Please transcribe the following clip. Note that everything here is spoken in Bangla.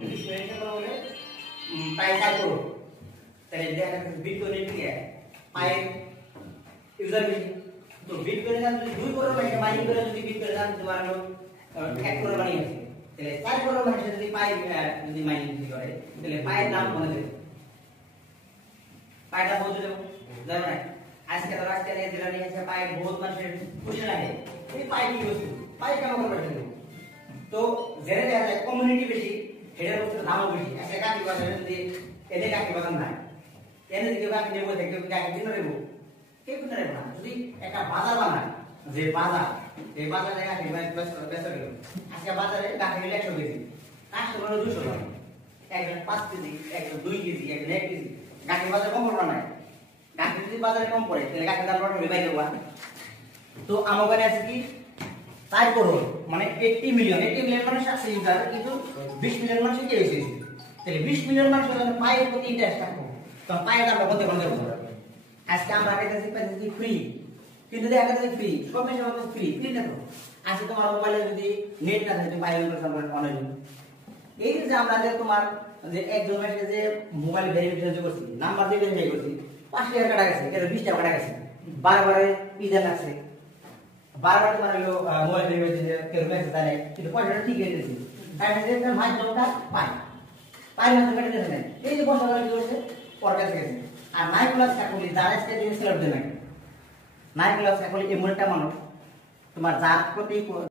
पाई काय करू त्याला बिटकॉइन ठीक आहे पाई यूजर तो बिटकॉइन का दुई करोड़ माइनिंग माइनिंग करे যদি बिटकॉइन का तुम्हारा लोग 1 करोड़ माइनिंग আছে তাহলে 4 करोड़ माइनिंग যদি পাই যদি মাইনিং করে তাহলে পাইয়ের দাম কমে যাবে পাইটা বলতে দেব যাবে না আজকে তো রাস্তায় নিয়ে দিলা নিয়ে পাই বহুত মানুষের কোশ্চেন আছে এই পাই কি বস্তু পাই কেন করবে তো জেনে দেখা যায় কমিউনিটি বেশি হেডের উপর দামও বেশি একটা কাকি বাজারে যদি এনে কাকি বাজার নাই এনে যদি কাকি নেব দেখে কাকি কিনে নেব কে কিনে নেব না যদি একটা বাজার বানায় যে বাজার এই বাজারে কাকি বেচা গেল আজকে বাজারে কাকি নিলে 100 কেজি কাস্টমার 200 টাকা একজন 5 কেজি একজন 2 কেজি একজন 1 কেজি কাকি বাজারে কম পড়বে না কাকি যদি বাজারে কম পড়ে তাহলে কাকি দাম লটে বাইরে দেবো তো আমার কাছে আছে কি 4 करोड़ মানে 80 মিলিয়ন মানুষ আছে ইউজার কিন্তু 20 মিলিয়ন মানুষ কি হইছে তাহলে 20 মিলিয়ন মানুষ যখন পায়ের প্রতি ইন্টারেস্ট থাকবে তখন পায়ের দাম কত কত হবে আজকে আমরা আইতেছি পাইতেছি ফ্রি কিন্তু দেখা যাচ্ছে ফ্রি সব মেশিন আমাদের ফ্রি না তো আজকে তোমার মোবাইলে যদি নেট না থাকে তুমি পাই ইউজ করতে অনলাইন এই যে আমরা তোমার যে একজন মেশিনে যে মোবাইল ভেরিফিকেশন করছি নাম্বার দিয়ে ভেরিফাই করছি 5000 টাকা গেছে এর 20 টাকা গেছে বারবার পিজা লাগছে বারবার তোমার হলো মোবাইল ভেরিফিকেশন কেউ মেসেজ দেয় কিন্তু পয়সাটা ঠিক হয়ে গেছে তাই একটা মাধ্যমটা পাই মাধ্যমে এটা দেয় এই যে বছর কি করছে পর কাছে গেছে আর নাই প্লাস ক্যালকুলি যারা আজকে দিন সেলফ দেন না নাই প্লাস ক্যালকুলি এমন একটা মানুষ তোমার যার প্রতি